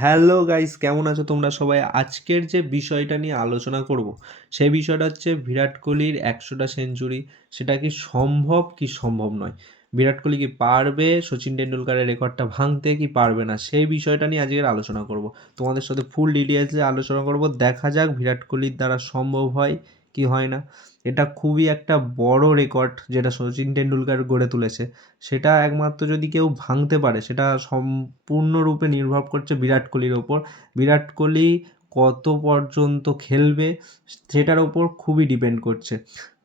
Hello guys, কেমন আছো তোমরা সবাই? আজকের যে বিষয়টা নিয়ে আলোচনা করব সেই বিষয়টা হচ্ছে বিরাট কোহলির 100টা সেঞ্চুরি। সেটা কি সম্ভব কি সম্ভব নয়? বিরাট কোহলি কি পারবে সচিন টেন্ডুলকারের রেকর্ডটা ভাঙতে কি পারবে না, সেই বিষয়টা নিয়ে আজকের আলোচনা করব। তোমাদের সাথে ফুল ডিটেলসে আলোচনা করব। দেখা যাক বিরাট কোহলির দ্বারা সম্ভব হয় কি হয় না। এটা খুবই একটা বড় রেকর্ড যেটা সচিন টেন্ডুলকার গড়ে তুলেছে। সেটা একমাত্র যদি কেউ ভাঙতে পারে, সেটা সম্পূর্ণরূপে নির্ভর করছে বিরাট কোহলির ওপর। বিরাট কোহলি কত পর্যন্ত খেলবে সেটার ওপর খুবই ডিপেন্ড করছে।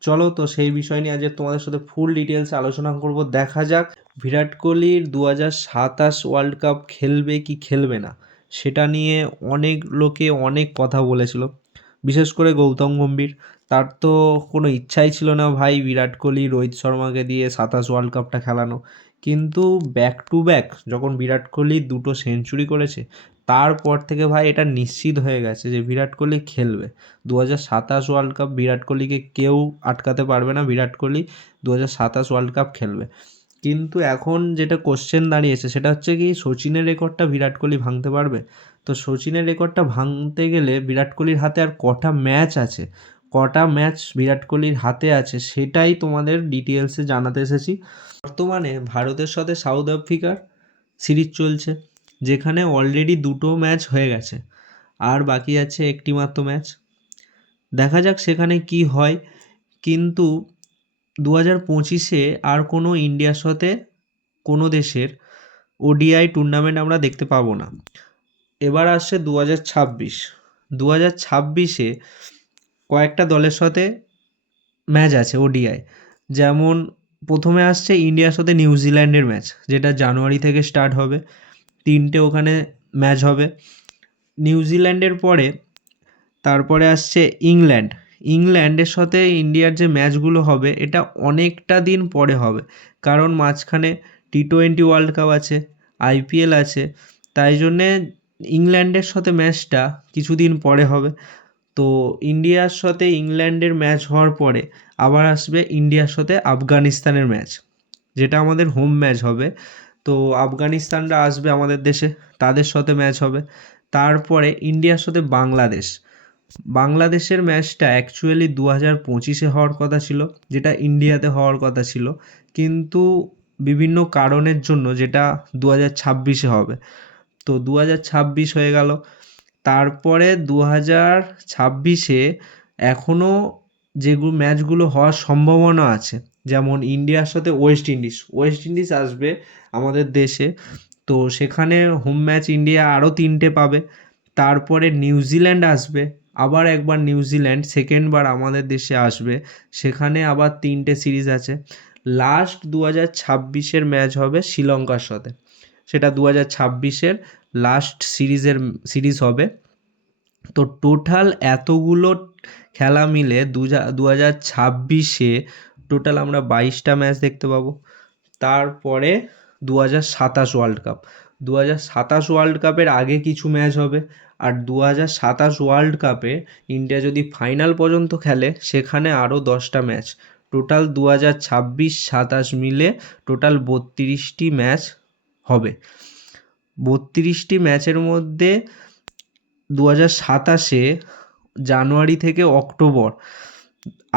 চলো তো সেই বিষয় নিয়ে আজ তোমাদের সাথে ফুল ডিটেলস আলোচনা করব। দেখা যাক বিরাট কোহলির 2027 ওয়ার্ল্ড কাপ খেলবে কি খেলবে না, সেটা নিয়ে অনেক লোকে অনেক কথা বলেছিল, বিশেষ করে গৌতম গম্ভীর। তার তো কোনো ইচ্ছাই ছিল না ভাই বিরাট কোহলি রোহিত শর্মাকে দিয়ে 27 ওয়ার্ল্ড কাপটা খেলানো। কিন্তু ব্যাক টু ব্যাক যখন বিরাট কোহলি দুটো সেঞ্চুরি করেছে, তারপর থেকে ভাই এটা নিশ্চিত হয়ে গেছে যে বিরাট কোহলি খেলবে 2027 ওয়ার্ল্ড কাপ। বিরাট কোহলিকে কেউ আটকাতে পারবে না, বিরাট কোহলি 2027 ওয়ার্ল্ড কাপ খেলবে। কিন্তু এখন যেটা কোশ্চেন দাঁড়িয়েছে সেটা হচ্ছে কি সচিনের রেকর্ডটা বিরাট কোহলি ভাঙতে পারবে? তো সচিনের রেকর্ডটা ভাঙতে গেলে বিরাট কোহলির হাতে আর কটা ম্যাচ আছে, কটা ম্যাচ বিরাট কোহলির হাতে আছে সেটাই তোমাদের ডিটেলসে জানাতে এসেছি। বর্তমানে ভারতের সাথে সাউথ আফ্রিকার সিরিজ চলছে, যেখানে অলরেডি দুটো ম্যাচ হয়ে গেছে, আর বাকি আছে একটি মাত্র ম্যাচ। দেখা যাক সেখানে কি হয়। কিন্তু 2025-এ আর কোনো ইন্ডিয়ার সাথে কোনো দেশের ওডিআই টুর্নামেন্ট আমরা দেখতে পাবো না। এবার আসছে 2026। 2026-এ কয়েকটা দলের সাথে ম্যাচ আছে ওডিআই। যেমন প্রথমে আসছে ইন্ডিয়ার সাথে নিউজিল্যান্ডের ম্যাচ, যেটা জানুয়ারি থেকে স্টার্ট হবে। 3টে ওখানে ম্যাচ হবে নিউজিল্যান্ডের পরে। তারপরে আসছে ইংল্যান্ড। ইংল্যান্ডের সাথে ইন্ডিয়ার যে ম্যাচগুলো হবে এটা অনেকটা দিন পরে হবে, কারণ মাঝখানে টি-20 ওয়ার্ল্ড কাপ আছে, আইপিএল আছে। তাই জন্যে ইংল্যান্ডের সাথে ম্যাচটা কিছুদিন পরে হবে। তো ইন্ডিয়ার সাথে ইংল্যান্ডের ম্যাচ হওয়ার পরে আবার আসবে ইন্ডিয়ার সাথে আফগানিস্তানের ম্যাচ, যেটা আমাদের হোম ম্যাচ হবে। তো আফগানিস্তানরা আসবে আমাদের দেশে, তাদের সাথে ম্যাচ হবে। তারপরে ইন্ডিয়ার সাথে বাংলাদেশ। বাংলাদেশের ম্যাচটা অ্যাকচুয়ালি 2025-এ হওয়ার কথা ছিল, যেটা ইন্ডিয়াতে হওয়ার কথা ছিল, কিন্তু বিভিন্ন কারণের জন্য যেটা 2026-এ হবে। তো 2026 হয়ে গেল। তারপরে 2026-এ এখনও যেগুলো ম্যাচগুলো হওয়ার সম্ভাবনা আছে, যেমন ইন্ডিয়ার সাথে ওয়েস্ট ইন্ডিজ। ওয়েস্ট ইন্ডিজ আসবে আমাদের দেশে, তো সেখানে হোম ম্যাচ ইন্ডিয়া আরও 3টে পাবে। তারপরে নিউজিল্যান্ড আসবে, আবার একবার নিউজিল্যান্ড সেকেন্ডবার আমাদের দেশে আসবে, সেখানে আবার 3টে সিরিজ আছে। লাস্ট 2026-এর ম্যাচ হবে শ্রীলঙ্কার সাথে, সেটা 2026-এর লাস্ট সিরিজ হবে। তো টোটাল এতগুলো খেলা মিলে 2026-এ টোটাল আমরা 22টা ম্যাচ দেখতে পাবো। তারপরে 2027 ওয়ার্ল্ড কাপ। 2027 ওয়ার্ল্ড কাপের আগে কিছু ম্যাচ হবে, আর 2027 ওয়ার্ল্ড কাপে ইন্ডিয়া যদি ফাইনাল পর্যন্ত খেলে সেখানে আরও 10টা ম্যাচ। টোটাল 2026-27 মিলে টোটাল 32টি ম্যাচ হবে। 32টি ম্যাচের মধ্যে 2027-এ জানুয়ারি থেকে অক্টোবর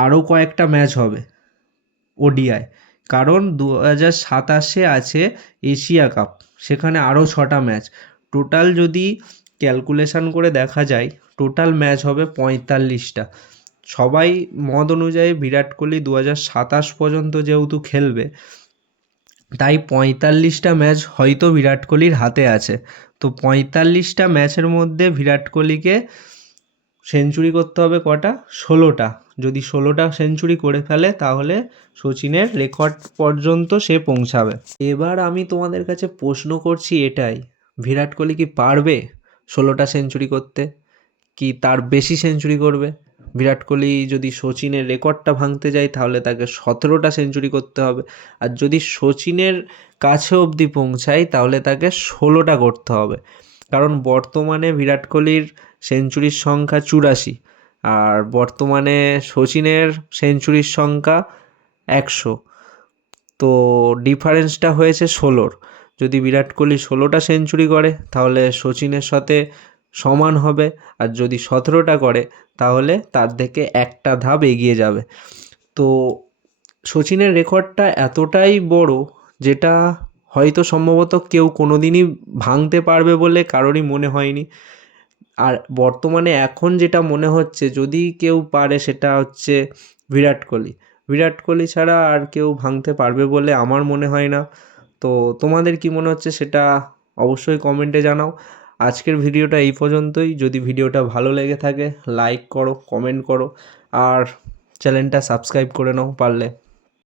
আরও কয়েকটা ম্যাচ হবে ওডিআই, কারণ 2027-এ আছে এশিয়া কাপ, সেখানে আরও 6টা ম্যাচ। টোটাল যদি ক্যালকুলেশন করে দেখা যায় টোটাল ম্যাচ হবে 45টা। সবাই মত অনুযায়ী বিরাট কোহলি 2027 পর্যন্ত যেহেতু খেলবে, তাই 45টা ম্যাচ হয়তো বিরাট কোহলির হাতে আছে। তো 45টা ম্যাচের মধ্যে বিরাট কোহলিকে সেঞ্চুরি করতে হবে কটা? 16টা। যদি 16টা সেঞ্চুরি করে ফেলে তাহলে সচিনের রেকর্ড পর্যন্ত সে পৌঁছাবে। এবার আমি তোমাদের কাছে প্রশ্ন করছি এটাই, বিরাট কোহলি কি পারবে 16টা সেঞ্চুরি করতে, কি তার বেশি সেঞ্চুরি করবে? বিরাট কোহলি যদি সচিনের রেকর্ডটা ভাঙতে যায় তাহলে তাকে 17টা সেঞ্চুরি করতে হবে, আর যদি সচিনের কাছে অবধি পৌঁছায় তাহলে তাকে 16টা করতে হবে। কারণ বর্তমানে বিরাট কোহলির সেঞ্চুরির সংখ্যা 84, আর বর্তমানে সচিনের সেঞ্চুরির সংখ্যা 100। তো ডিফারেন্সটা হয়েছে 16। যদি বিরাট কোহলি 16টা সেঞ্চুরি করে তাহলে সচিনের সাথে সমান হবে, আর যদি 17টা করে তাহলে তার থেকে একটা ধাপ এগিয়ে যাবে। তো সচিনের রেকর্ডটা এতটাই বড়, যেটা হয়তো সম্ভবত কেউ কোনো দিনই ভাঙতে পারবে বলে কারোরই মনে হয়নি। আর বর্তমানে এখন যেটা মনে হচ্ছে যদি কেউ পারে সেটা হচ্ছে বিরাট কোহলি। বিরাট কোহলি ছাড়া আর কেউ ভাঙতে পারবে বলে আমার মনে হয় না। তো তোমাদের কি মনে হচ্ছে সেটা অবশ্যই কমেন্টে জানাও। আজকের ভিডিওটা এই পর্যন্তই। যদি ভিডিওটা ভালো লেগে থাকে লাইক করো, কমেন্ট করো, আর চ্যানেলটা সাবস্ক্রাইব করে নাও পারলে।